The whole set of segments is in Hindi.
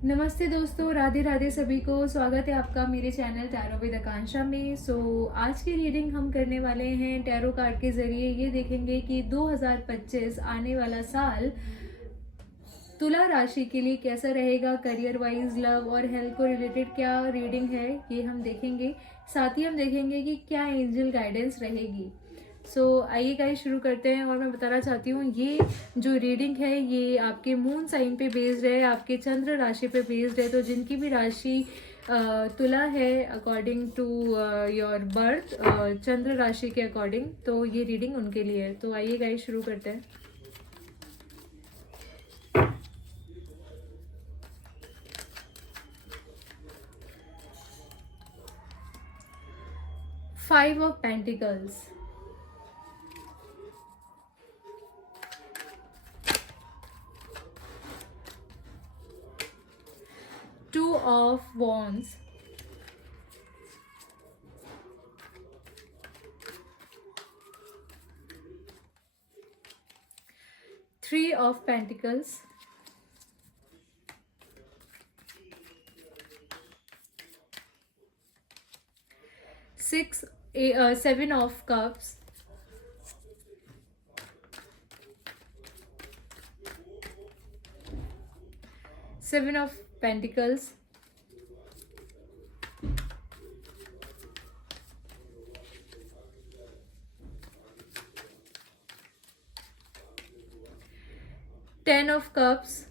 नमस्ते दोस्तों, राधे राधे सभी को। स्वागत है आपका मेरे चैनल टैरो विद आकांक्षा में। आज की रीडिंग हम करने वाले हैं टैरो कार्ड के ज़रिए। ये देखेंगे कि 2025 आने वाला साल तुला राशि के लिए कैसा रहेगा। करियर वाइज, लव और हेल्थ को रिलेटेड क्या रीडिंग है ये हम देखेंगे। साथ ही हम देखेंगे कि क्या एंजल गाइडेंस रहेगी। आइए गाइस शुरू करते हैं। और मैं बताना चाहती हूँ ये जो रीडिंग है ये आपके मून साइन पे बेस्ड है, आपके चंद्र राशि पे बेस्ड है। तो जिनकी भी राशि तुला है अकॉर्डिंग टू योर बर्थ, चंद्र राशि के अकॉर्डिंग, तो ये रीडिंग उनके लिए है। तो आइए गाइस शुरू करते हैं। Five of pentacles, two of wands, three of pentacles, seven of cups, seven of pentacles, ten of cups,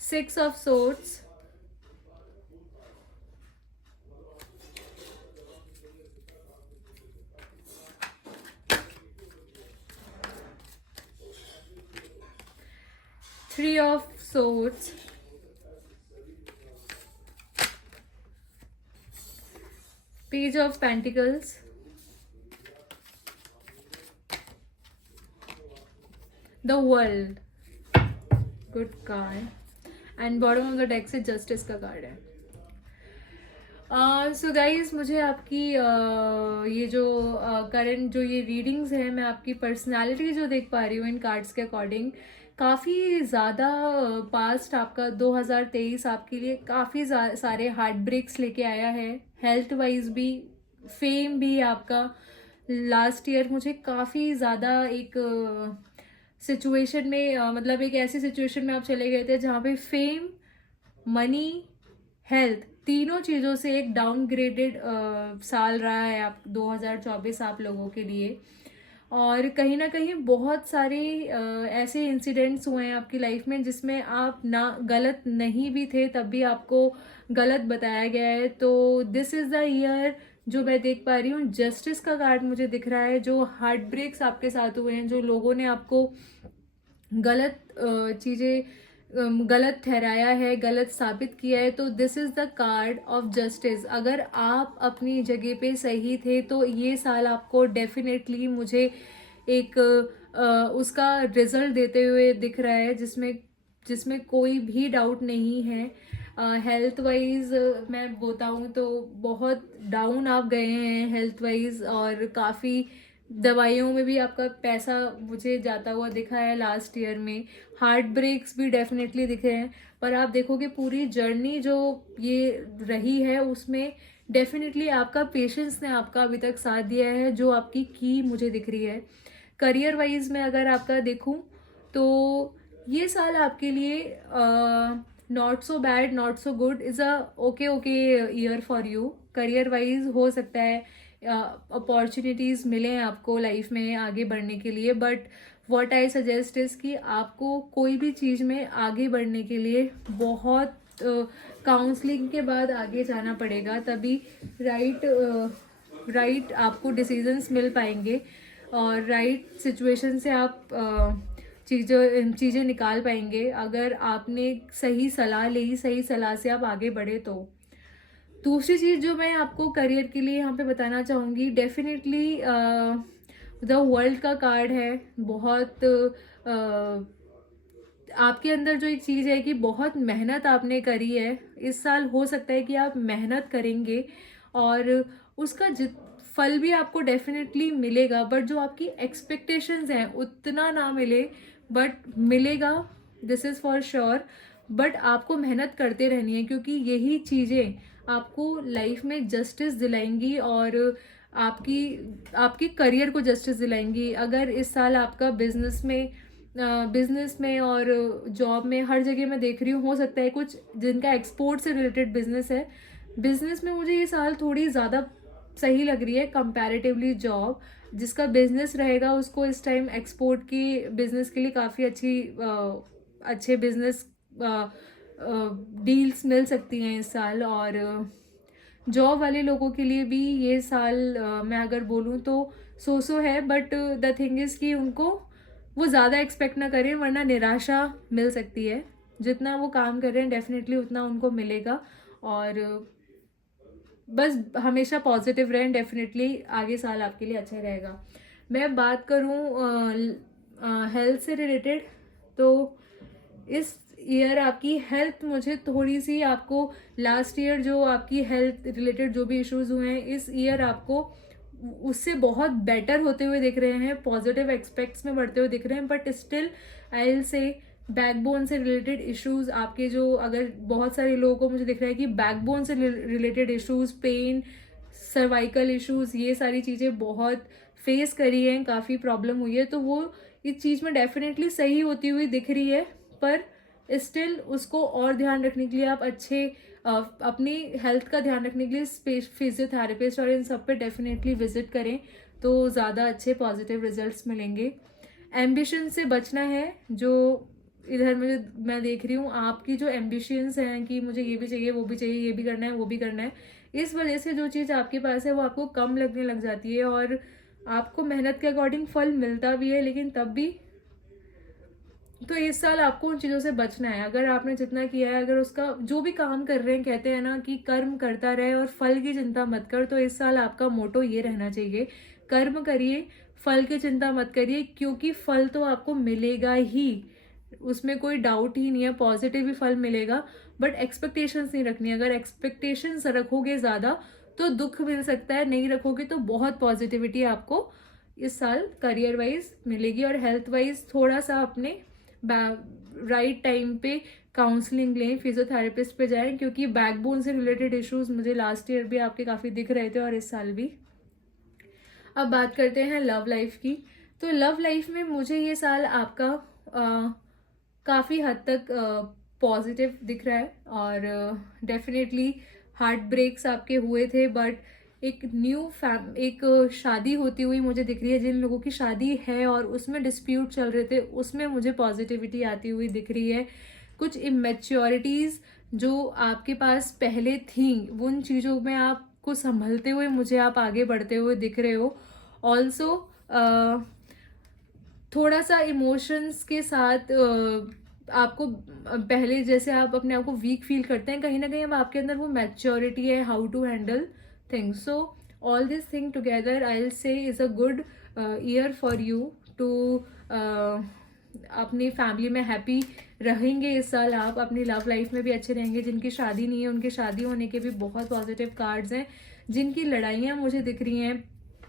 six of swords, three of swords, page of pentacles, the world, good card, and bottom of the deck से जस्टिस का कार्ड है। सो गाइज, मुझे आपकी ये जो करंट जो ये रीडिंग्स हैं, मैं आपकी पर्सनालिटी जो देख पा रही हूँ इन कार्ड्स के अकॉर्डिंग, काफ़ी ज़्यादा पास्ट आपका 2023 आपके लिए काफ़ी सारे हार्ट ब्रेक्स लेके आया है। हेल्थ वाइज भी, फेम भी आपका लास्ट ईयर मुझे काफ़ी ज़्यादा एक सिचुएशन में मतलब एक ऐसी सिचुएशन में आप चले गए थे जहाँ पे फेम, मनी, हेल्थ, तीनों चीज़ों से एक डाउनग्रेडेड साल रहा है आप 2024 आप लोगों के लिए। और कहीं ना कहीं बहुत सारे ऐसे इंसिडेंट्स हुए हैं आपकी लाइफ में जिसमें आप ना गलत नहीं भी थे, तब भी आपको गलत बताया गया है। तो दिस इज़ द ईयर जो मैं देख पा रही हूँ। जस्टिस का कार्ड मुझे दिख रहा है। जो हार्ट ब्रेक्स आपके साथ हुए हैं, जो लोगों ने आपको गलत चीज़ें गलत ठहराया है, गलत साबित किया है, तो this is the card of justice. अगर आप अपनी जगह पे सही थे तो ये साल आपको डेफिनेटली मुझे एक उसका रिजल्ट देते हुए दिख रहा है, जिसमें जिसमें कोई भी डाउट नहीं है। हेल्थ वाइज मैं बताऊँ तो बहुत डाउन आप गए हैं हेल्थ वाइज, और काफ़ी दवाइयों में भी आपका पैसा मुझे जाता हुआ दिखा है लास्ट ईयर में। हार्ट ब्रेक्स भी डेफिनेटली दिख रहे हैं। पर आप देखोगे पूरी जर्नी जो ये रही है उसमें डेफिनेटली आपका पेशेंस ने आपका अभी तक साथ दिया है, जो आपकी की मुझे दिख रही है। करियर वाइज में अगर आपका देखूं तो ये साल आपके लिए not so bad, not so good, is a okay okay year for you. Career wise हो सकता है अपॉर्चुनिटीज़ मिले हैं आपको लाइफ में आगे बढ़ने के लिए, but what I suggest is कि आपको कोई भी चीज़ में आगे बढ़ने के लिए बहुत काउंसलिंग के बाद आगे जाना पड़ेगा, तभी राइट आपको डिसीजंस मिल पाएंगे और राइट सिचुएशन से आप चीज़ें निकाल पाएंगे अगर आपने सही सलाह ली, सही सलाह से आप आगे बढ़े तो। दूसरी चीज़ जो मैं आपको करियर के लिए यहाँ पे बताना चाहूँगी, डेफिनेटली द वर्ल्ड का कार्ड है। बहुत आपके अंदर जो एक चीज़ है कि बहुत मेहनत आपने करी है इस साल, हो सकता है कि आप मेहनत करेंगे और उसका जित फल भी आपको डेफिनेटली मिलेगा, बट जो आपकी एक्सपेक्टेशंस हैं उतना ना मिले, बट मिलेगा, this is for sure. But आपको मेहनत करते रहनी है, क्योंकि यही चीज़ें आपको लाइफ में जस्टिस दिलाएंगी और आपकी आपके करियर को जस्टिस दिलाएंगी। अगर इस साल आपका बिजनेस में और जॉब में हर जगह मैं देख रही हूँ, हो सकता है कुछ जिनका एक्सपोर्ट से रिलेटेड बिजनेस है, बिजनेस में मुझे ये साल थोड़ी ज़्यादा सही लग रही है कंपैरेटिवली जॉब। जिसका बिजनेस रहेगा उसको इस टाइम एक्सपोर्ट की बिजनेस के लिए काफ़ी अच्छे बिजनेस डील्स मिल सकती हैं इस साल। और जॉब वाले लोगों के लिए भी ये साल मैं अगर बोलूँ तो सो है, बट द थिंग इज़ कि उनको वो ज़्यादा एक्सपेक्ट ना करें, वरना निराशा मिल सकती है। जितना वो काम कर रहे हैं डेफिनेटली उतना उनको मिलेगा, और बस हमेशा पॉजिटिव रहें, डेफिनेटली आगे साल आपके लिए अच्छा रहेगा। मैं बात करूँ हेल्थ से रिलेटेड, तो इस ईयर आपकी हेल्थ मुझे थोड़ी सी, आपको लास्ट ईयर जो आपकी हेल्थ रिलेटेड जो भी इश्यूज हुए हैं, इस ईयर आपको उससे बहुत बेटर होते हुए दिख रहे हैं, पॉजिटिव एक्सपेक्ट्स में बढ़ते हुए दिख रहे हैं। बट स्टिल आई विल से बैकबोन से रिलेटेड इश्यूज आपके जो, अगर बहुत सारे लोगों को मुझे दिख रहा है कि बैकबोन से related issues, pain, cervical issues, ये सारी चीज़ें बहुत फेस करी हैं, काफ़ी प्रॉब्लम हुई है, तो वो इस चीज़ में डेफिनेटली सही होती हुई दिख रही है। पर स्टिल उसको और ध्यान रखने के लिए आप अपनी हेल्थ का ध्यान रखने के लिए फिजियोथेरेपिस्ट और इन सब पे डेफिनेटली विजिट करें, तो ज़्यादा अच्छे पॉजिटिव रिजल्ट्स मिलेंगे। एम्बिशन से बचना है, जो इधर मैं देख रही हूँ आपकी जो एम्बिशंस हैं कि मुझे ये भी चाहिए, वो भी चाहिए, ये भी करना है, वो भी करना है, इस वजह से जो चीज़ आपके पास है वो आपको कम लगने लग जाती है, और आपको मेहनत के अकॉर्डिंग फल मिलता भी है, लेकिन तब भी तो इस साल आपको उन चीज़ों से बचना है। अगर आपने जितना किया है, अगर उसका जो भी काम कर रहे हैं, कहते हैं ना कि कर्म करता रहे और फल की चिंता मत कर, तो इस साल आपका मोटो ये रहना चाहिए, कर्म करिए, फल की चिंता मत करिए, क्योंकि फल तो आपको मिलेगा ही, उसमें कोई डाउट ही नहीं है, पॉजिटिव ही फल मिलेगा। बट एक्सपेक्टेशंस नहीं रखनी। अगर एक्सपेक्टेशंस रखोगे ज़्यादा तो दुख मिल सकता है, नहीं रखोगे तो बहुत पॉजिटिविटी आपको इस साल करियर वाइज मिलेगी। और हेल्थ वाइज थोड़ा सा अपने राइट टाइम पे काउंसलिंग लें, फिजियोथेरेपिस्ट पे जाएं, क्योंकि बैकबोन से रिलेटेड इश्यूज मुझे लास्ट ईयर भी आपके काफ़ी दिख रहे थे और इस साल भी। अब बात करते हैं लव लाइफ की। तो लव लाइफ में मुझे ये साल आपका काफ़ी हद तक पॉजिटिव दिख रहा है, और डेफिनेटली हार्ट ब्रेक्स आपके हुए थे, बट एक एक शादी होती हुई मुझे दिख रही है। जिन लोगों की शादी है और उसमें डिस्प्यूट चल रहे थे, उसमें मुझे पॉजिटिविटी आती हुई दिख रही है। कुछ इमेच्योरिटीज़ जो आपके पास पहले थी, उन चीज़ों में आपको संभलते हुए मुझे आप आगे बढ़ते हुए दिख रहे हो। ऑल्सो थोड़ा सा इमोशंस के साथ आपको पहले जैसे आप अपने आप को वीक फील करते हैं, कहीं ना कहीं अब आपके अंदर वो मैच्योरिटी है how to handle things. So all this thing together I will say is a good year for you to अपनी फैमिली में हैप्पी रहेंगे इस साल। आप अपनी लव लाइफ में भी अच्छे रहेंगे। जिनकी शादी नहीं है उनके शादी होने के भी बहुत पॉजिटिव कार्ड्स हैं। जिनकी लड़ाइयाँ मुझे दिख रही हैं,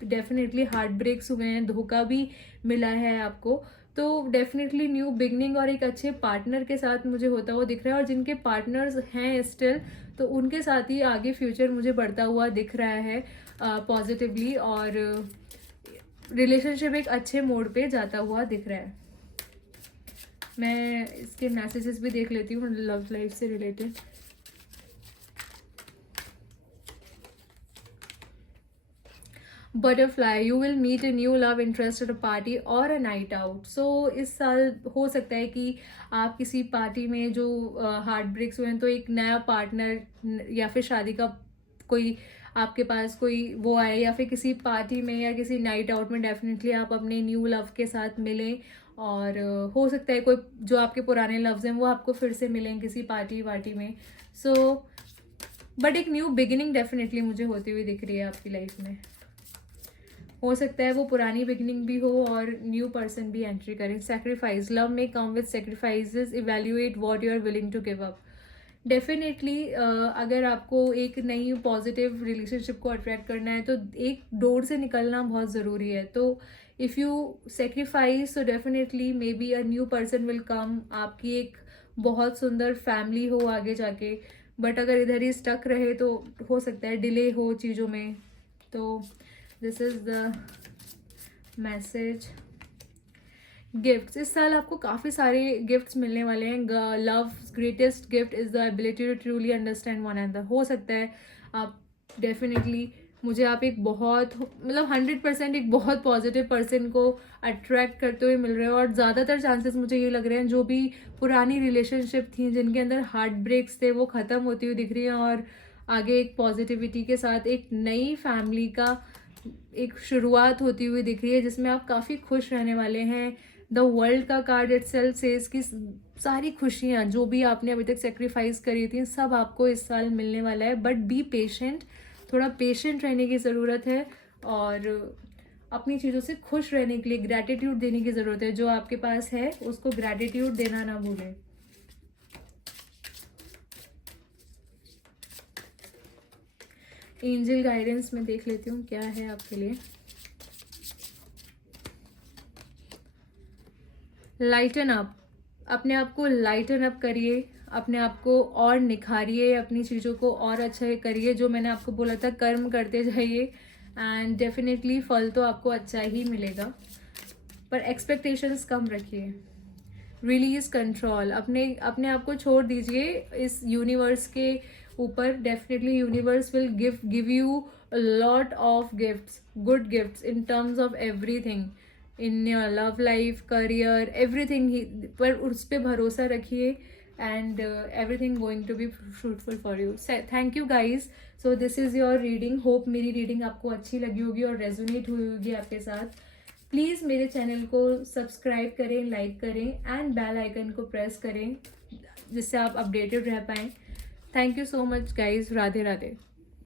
डेफिनेटली हार्ट ब्रेक्स हुए हैं, धोखा भी मिला है आपको, तो डेफिनेटली न्यू बिगनिंग और एक अच्छे पार्टनर के साथ मुझे होता हुआ दिख रहा है। और जिनके पार्टनर्स हैं स्टिल, तो उनके साथ ही आगे फ्यूचर मुझे बढ़ता हुआ दिख रहा है पॉजिटिवली, और रिलेशनशिप एक अच्छे मोड पे जाता हुआ दिख रहा है। मैं इसके मैसेजेस भी देख लेती हूँ लव लाइफ से related. Butterfly, you will meet a new love interest at a party और अ नाइट आउट। सो इस साल हो सकता है कि आप किसी पार्टी में जो हार्ट ब्रेक्स हुए हैं, तो एक नया पार्टनर या फिर शादी का कोई आपके पास कोई वो आए, या फिर किसी पार्टी में या किसी नाइट आउट में डेफिनेटली आप अपने न्यू लव के साथ मिलें। और हो सकता है कोई जो आपके पुराने लव्स हैं वो आपको फिर से मिलें किसी पार्टी वार्टी में। सो बट एक न्यू बिगिनिंग डेफिनेटली मुझे होती हुई दिख रही है आपकी लाइफ में। हो सकता है वो पुरानी बिगिनिंग भी हो और न्यू पर्सन भी एंट्री करें। सेक्रीफाइस, लव में come with sacrifices, evaluate what you are willing to give up. Definitely अगर आपको एक नई पॉजिटिव रिलेशनशिप को अट्रैक्ट करना है तो एक डोर से निकलना बहुत ज़रूरी है. तो इफ़ यू सेक्रीफाइस तो definitely may be a new person will come. आपकी एक बहुत सुंदर फैमिली हो आगे जाके. बट अगर इधर ही स्टक रहे तो हो सकता है डिले हो चीज़ों में. तो this is the message. Gifts, इस साल आपको काफ़ी सारे गिफ्ट्स मिलने वाले हैं. Love greatest gift is the ability to truly understand one another. हो सकता है आप डेफिनेटली मुझे आप एक बहुत मतलब 100% एक बहुत पॉजिटिव पर्सन को अट्रैक्ट करते हुए मिल रहे हो. और ज़्यादातर चांसेस मुझे ये लग रहे हैं जो भी पुरानी रिलेशनशिप थी जिनके अंदर हार्ट ब्रेक्स थे वो ख़त्म होती हुई दिख रही हैं. और आगे एक पॉजिटिविटी के साथ एक नई फैमिली का एक शुरुआत होती हुई दिख रही है जिसमें आप काफ़ी खुश रहने वाले हैं. द वर्ल्ड का कार्ड इटसेल्फ सेज कि सारी खुशियाँ जो भी आपने अभी तक सेक्रीफाइस करी थी सब आपको इस साल मिलने वाला है. बट बी पेशेंट, थोड़ा पेशेंट रहने की ज़रूरत है और अपनी चीज़ों से खुश रहने के लिए ग्रैटिट्यूड देने की ज़रूरत है. जो आपके पास है उसको ग्रैटिट्यूड देना ना भूलें. एंजल गाइडेंस में देख लेती हूँ क्या है आपके लिए. लाइटन अप, अपने आप को लाइटन अप करिए, अपने आप को और निखारिए, अपनी चीज़ों को और अच्छा करिए. जो मैंने आपको बोला था कर्म करते जाइए एंड डेफिनेटली फल तो आपको अच्छा ही मिलेगा. पर एक्सपेक्टेशंस कम रखिए. रिलीज कंट्रोल, अपने आप को छोड़ दीजिए इस यूनिवर्स के ऊपर. Definitely universe will give you lot of gifts, good gifts in terms of everything in your love life, career, everything ही. पर उस पर भरोसा रखिए and everything going to be fruitful for you. Thank you guys. So this is your reading. Hope मेरी रीडिंग आपको अच्छी लगी होगी और रेजोनेट हुई होगी आपके साथ. प्लीज़ मेरे चैनल को सब्सक्राइब करें, लाइक करें एंड बेल आइकन को प्रेस करें जिससे आप अपडेटेड रह पाएँ. Thank you so much guys. Radhe Radhe.